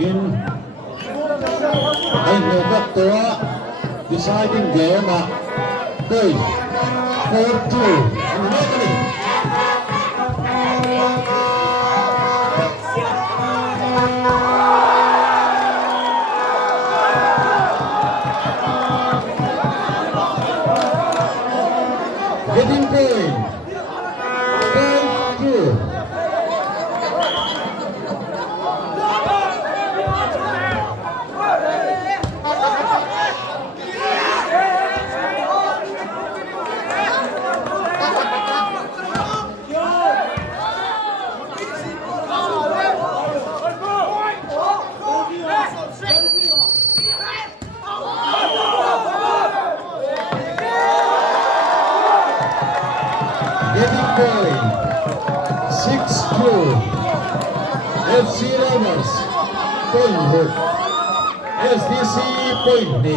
in anh người bắtตัว deciding game mà tới 4-2 anh nói cái gì getting point 5-2 6-2 FC Rovers point hook SDC point đi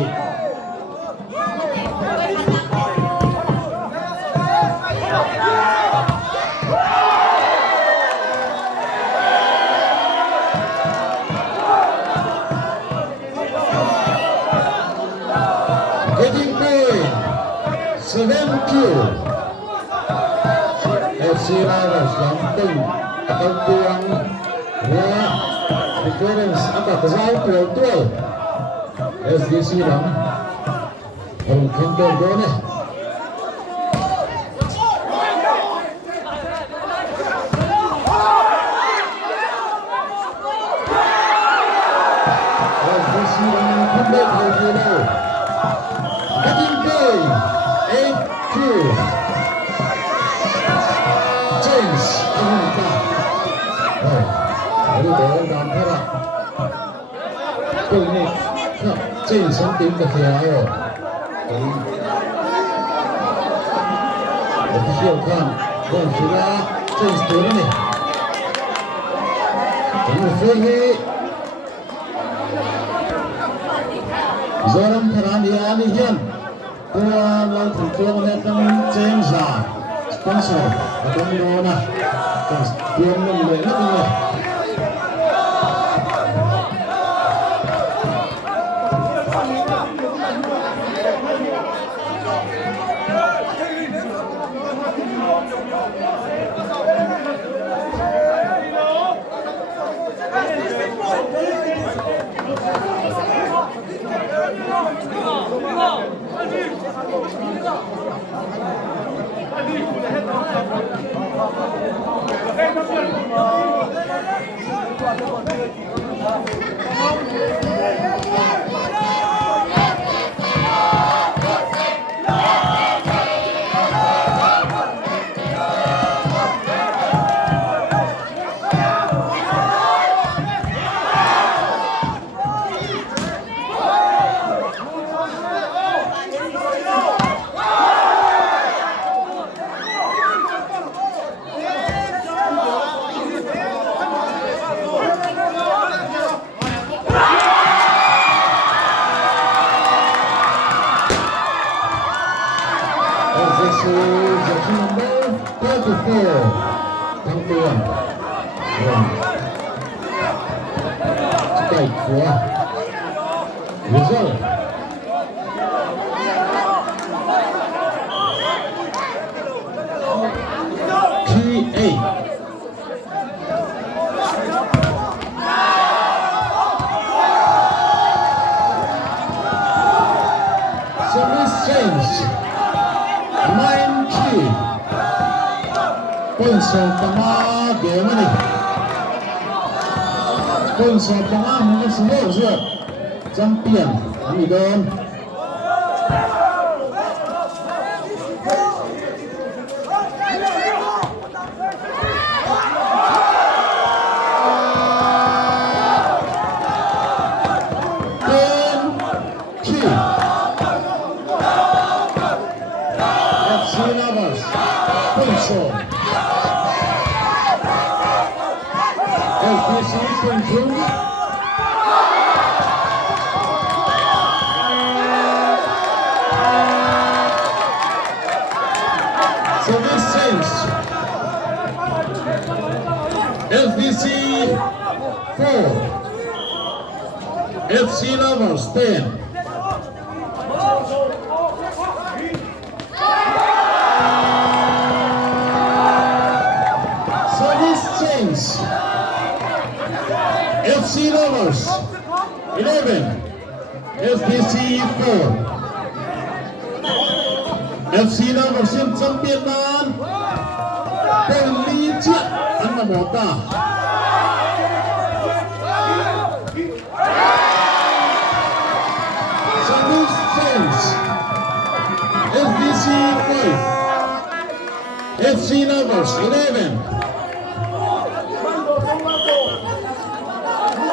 getting point 7-2 FC Rovers đóng từng công tuồng và Victorians atas giáo của tuổi SDC đóng không khen đơn đó này SDC đóng không biết hồi gì đâu getting point 8-2 James Ahunta đi để đón thế nào cùng này James sống tím cả thìa rồi official kan dan sudah James turun nih Musuhi Zoram Karania ni hian tua lau thủ chuông lên trong James sponsor atong dona tiêm mình lệ lắm rồi Jersey number 34 thắng tiền strike của result T8 service change 9-3 sponsor tengah game ni sponsor tengah mungkin semua je champion kami don sponsor SDC control service change SDC 4 FC Lovers 10. Service change. FC Lovers 11. SDC 4. FC Lovers in champion man. Policia Anna Mota. Service change. SDC 5. FC Lovers 11.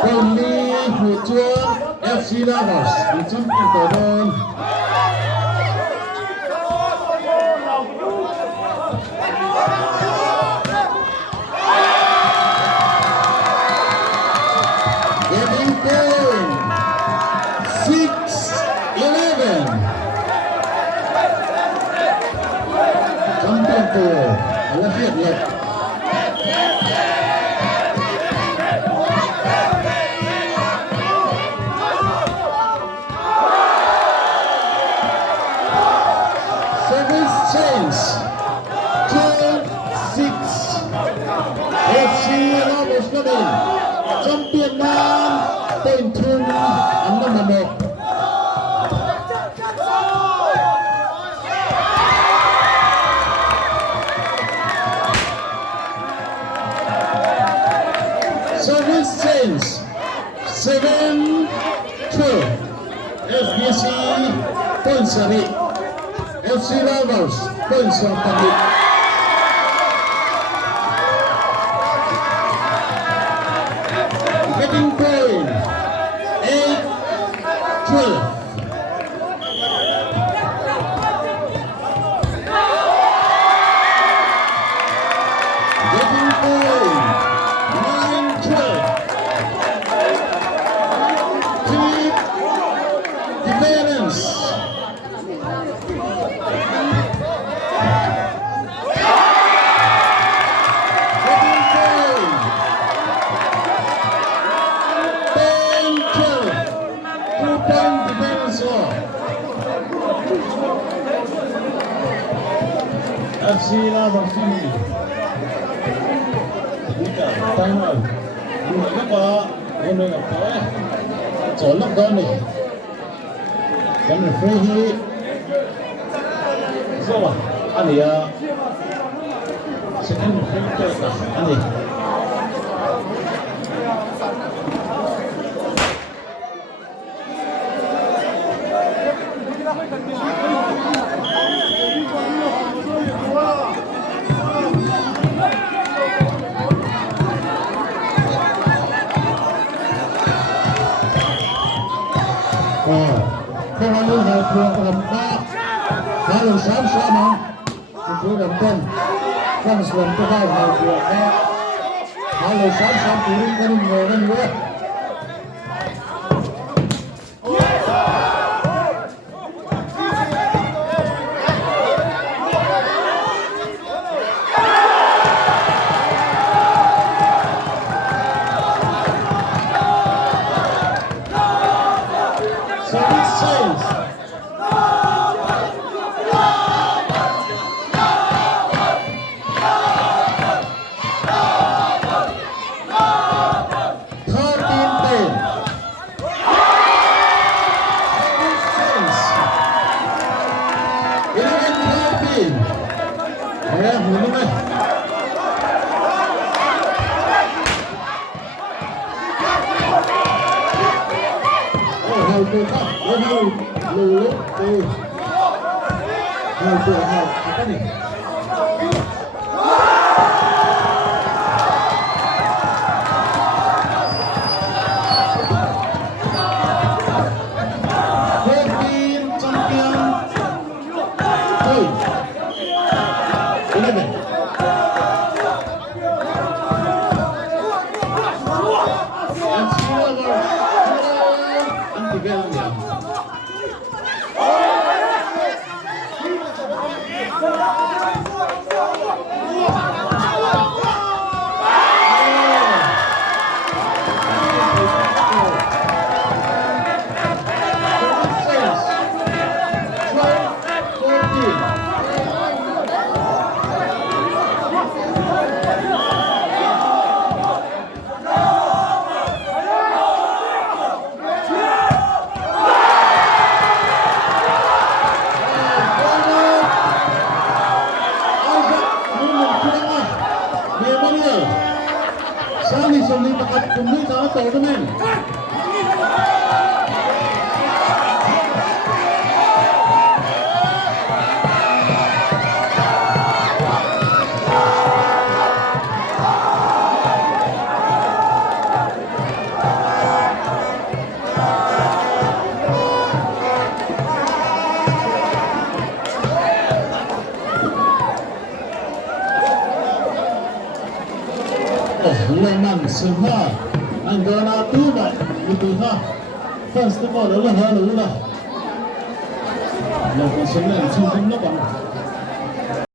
Poli Hujuan FC Lovers in champion tournament. Getting point 6-11. Champion to Alafiat left. Service change 12-6. FC Lovers Cabin champion man point 2 ang namamok. Service change 7-2. FBC point sari. FC Lovers point sa tabit. Getting point 8-12. Getting point 9-12. Keep difference. Getting point 10-12. 2-point difference. FC Lovers ini. Final. Ini apa? Ini apa? Colok dah ni. Dan free hit. Siapa? Ani ya. Second free hit. Ani. Không ai liên hệ thường làm ba. Đã lần sáng sáng mà. Chúng tôi làm tên. Con xuân tôi vào hệ thường ba. Đã lần sáng sáng tôi liên quan người lên nữa. Service change. Hầu từ các hầu lù lúc từ hầu từ hầu cái này Anti-Belgium. Ato naman. Lemon Simha and Donatuna Yutuha. First of all, Allah Hallelujah. Lemon Simha, something no one.